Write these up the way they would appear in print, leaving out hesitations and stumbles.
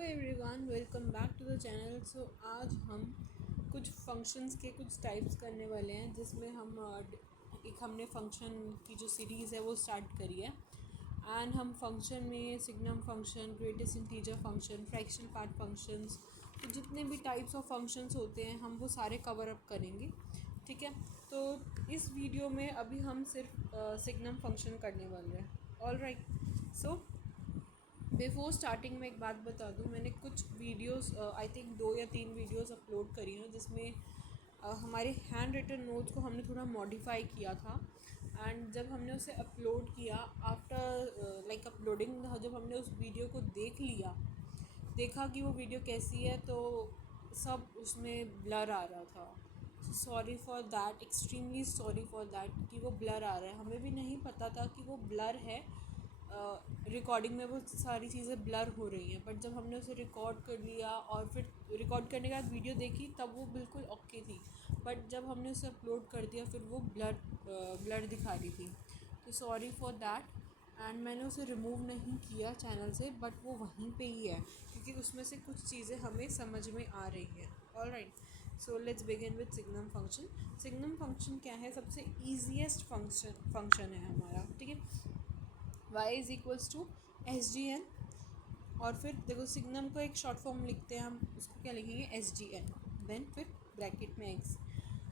Everyone, welcome back to the channel. So आज हम कुछ फंक्शंस के कुछ टाइप्स करने वाले हैं, जिसमें हमने फंक्शन की जो सीरीज़ है वो स्टार्ट करी है। एंड हम फंक्शन में signum function, greatest integer function, fractional part functions, तो जितने भी टाइप्स ऑफ फंक्शंस होते हैं हम वो सारे कवर अप करेंगे। ठीक है, तो इस वीडियो में अभी हम सिर्फ सिग्नम फंक्शन करने वाले हैं। All right, so before starting में एक बात बता दूं, मैंने कुछ वीडियोस आई थिंक 2 या 3 वीडियोस अपलोड करी हैं, जिसमें हमारे हैंड रिटन नोट्स को हमने थोड़ा मॉडिफाई किया था। एंड जब हमने उसे अपलोड किया, आफ्टर लाइक अपलोडिंग, जब हमने उस वीडियो को देखा कि वो वीडियो कैसी है, तो सब उसमें ब्लर आ रहा था। Sorry for that, extremely sorry for that कि वो ब्लर आ रहा है। हमें भी नहीं पता था कि वो ब्लर है। रिकॉर्डिंग में वो सारी चीज़ें ब्लर हो रही हैं, बट जब हमने उसे रिकॉर्ड कर लिया और फिर रिकॉर्ड करने के बाद वीडियो देखी, तब वो बिल्कुल ओके थी। बट जब हमने उसे अपलोड कर दिया, फिर वो ब्लर दिखा रही थी। तो सॉरी फॉर दैट। एंड मैंने उसे रिमूव नहीं किया चैनल से, बट वो वहीं पे ही है, क्योंकि उसमें से कुछ चीज़ें हमें समझ में आ रही हैं। All right, so let's begin with signum function. Signum function क्या है? सबसे ईजीएस्ट फंक्शन है हमारा। ठीक है, y is equals to S G N, और फिर देखो सिग्नम को एक शॉर्ट फॉर्म लिखते हैं हम, उसको क्या लिखेंगे? एस जी एन, देन फिर ब्रैकेट में x।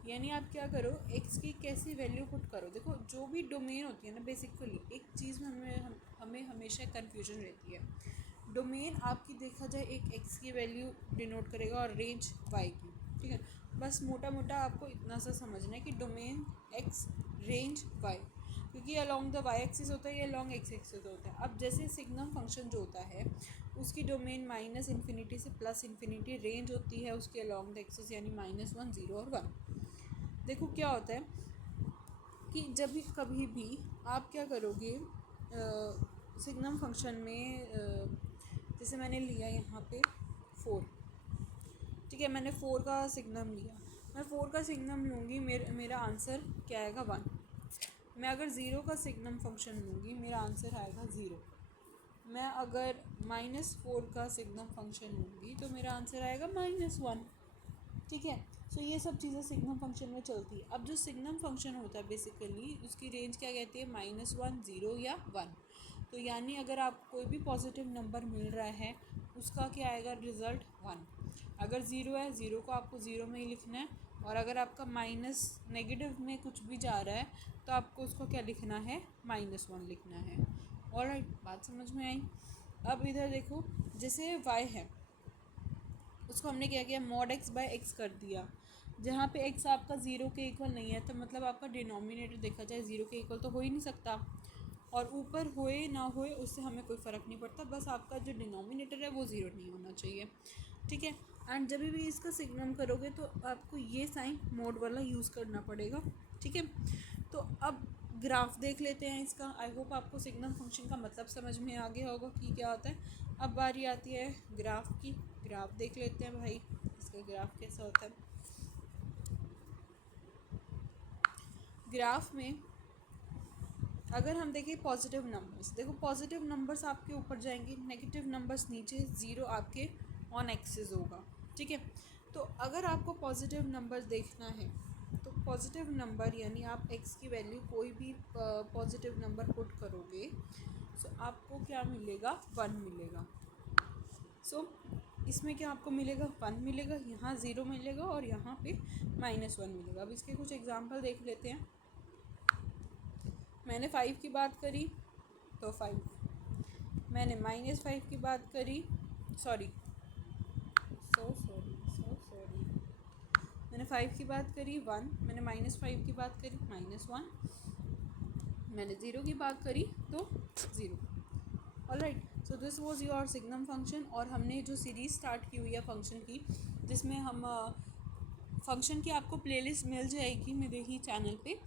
यानी आप क्या करो, x की कैसी वैल्यू पुट करो। देखो, जो भी डोमेन होती है ना, बेसिकली एक चीज़ में हमें हमेशा कन्फ्यूजन रहती है। डोमेन आपकी देखा जाए एक x की वैल्यू डिनोट करेगा और रेंज y की। ठीक है, बस मोटा मोटा आपको इतना सा समझना है कि डोमेन x, रेंज y, क्योंकि अलॉन्ग द वाई एक्सिस होता है, ये अलॉन्ग एक्स एक्सिस होता है। अब जैसे सिग्नम फंक्शन जो होता है, उसकी डोमेन माइनस इन्फिनिटी से प्लस इन्फिनिटी रेंज होती है उसके अलॉन्ग द एक्सिस, यानी -1, 0 और 1। देखो क्या होता है कि जब भी कभी भी आप क्या करोगे, सिग्नम फंक्शन में जैसे मैंने लिया यहाँ पे 4। ठीक है, मैंने 4 का सिग्नम लिया, मैं 4 का सिग्नम लूँगी, मेरा आंसर क्या आएगा? 1। मैं अगर 0 का सिग्नम फंक्शन लूँगी, मेरा आंसर आएगा 0। मैं अगर -4 का सिग्नम फंक्शन लूँगी, तो मेरा आंसर आएगा -1। ठीक है, सो ये सब चीज़ें सिग्नम फंक्शन में चलती है। अब जो सिग्नम फंक्शन होता है, बेसिकली उसकी रेंज क्या कहती है? -1, 0 या 1। तो यानी अगर आपको कोई भी पॉजिटिव नंबर मिल रहा है, उसका क्या आएगा? रिज़ल्ट 1। अगर 0 है, 0 को आपको 0 में ही लिखना है, और अगर आपका माइनस नेगेटिव में कुछ भी जा रहा है, तो आपको उसको क्या लिखना है? -1 लिखना है। ऑलराइट, बात समझ में आई? अब इधर देखो, जैसे y है, उसको हमने क्या किया? mod x बाय x कर दिया। जहाँ पे x आपका 0 के इक्वल नहीं है, तो मतलब आपका डिनोमिनेटर देखा जाए 0 के इक्वल तो हो ही नहीं सकता, और ऊपर होए ना होए उससे हमें कोई फ़र्क नहीं पड़ता, बस आपका जो डिनोमिनेटर है वो 0 नहीं होना चाहिए। ठीक है, एंड जब भी इसका सिग्नम करोगे तो आपको ये साइन मोड वाला यूज़ करना पड़ेगा। ठीक है, तो अब ग्राफ देख लेते हैं इसका। आई होप आपको सिग्नम फंक्शन का मतलब समझ में आ गया होगा कि क्या होता है। अब बारी आती है ग्राफ की। ग्राफ देख लेते हैं भाई, इसका ग्राफ कैसा होता है। ग्राफ में अगर हम देखें पॉजिटिव नंबर्स, देखो पॉजिटिव नंबर्स आपके ऊपर जाएंगे, नेगेटिव नंबर्स नीचे, 0 आपके ऑन एक्सिस होगा। ठीक है, तो अगर आपको पॉजिटिव नंबर्स देखना है, तो पॉजिटिव नंबर यानी आप x की वैल्यू कोई भी पॉजिटिव नंबर पुट करोगे, सो आपको क्या मिलेगा? 1 मिलेगा। सो इसमें क्या आपको मिलेगा? 1 मिलेगा, यहाँ 0 मिलेगा, और यहाँ पे -1 मिलेगा। अब इसके कुछ एग्जांपल देख लेते हैं। मैंने 5 की बात करी तो 5, मैंने -5 की बात करी, सॉरी, मैंने 5 की बात करी 1, मैंने -5 की बात करी -1, मैंने 0 की बात करी तो 0। Alright, so this was your signum function. और हमने जो सीरीज़ स्टार्ट की हुई है फंक्शन की, जिसमें हम फंक्शन की आपको प्लेलिस्ट मिल जाएगी मेरे ही चैनल पे,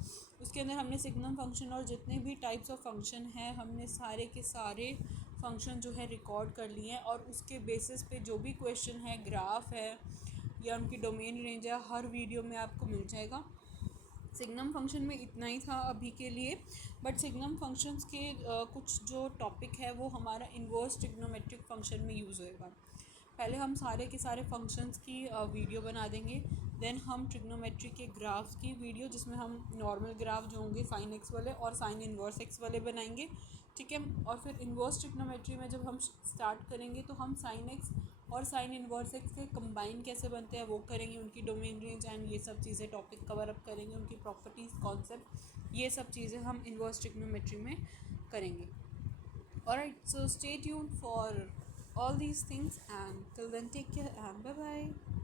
उसके अंदर हमने सिग्नम फंक्शन और जितने भी टाइप्स ऑफ फंक्शन हैं, हमने सारे के सारे फंक्शन जो है रिकॉर्ड कर लिए हैं, और उसके बेसिस पे जो भी क्वेश्चन है, ग्राफ है या उनकी डोमेन रेंज है, हर वीडियो में आपको मिल जाएगा। सिग्नम फंक्शन में इतना ही था अभी के लिए, बट सिग्नम फंक्शंस के कुछ जो टॉपिक है वो हमारा इन्वर्स ट्रिग्नोमेट्रिक फंक्शन में यूज़ होएगा। पहले हम सारे के सारे फंक्शंस की वीडियो बना देंगे। देन हम ट्रिग्नोमेट्री के ग्राफ्स की वीडियो, जिसमें हम नॉर्मल ग्राफ जो होंगे साइन एक्स वाले और साइन इन्वर्स एक्स वाले बनाएंगे, ठीक है। और फिर इन्वर्स ट्रिग्नोमेट्री में जब हम स्टार्ट करेंगे तो हम साइन एक्स और साइन इन्वर्स एक्स के कंबाइन कैसे बनते हैं वो करेंगे, उनकी डोमेन रेंज एंड ये सब चीज़ें टॉपिक कवर अप करेंगे, उनकी प्रॉपर्टीज़, कॉन्सेप्ट, ये सब चीज़ें हम इन्वर्स ट्रिग्नोमेट्री में करेंगे। Alright, so stay tuned for all these things, and till then take care and bye bye.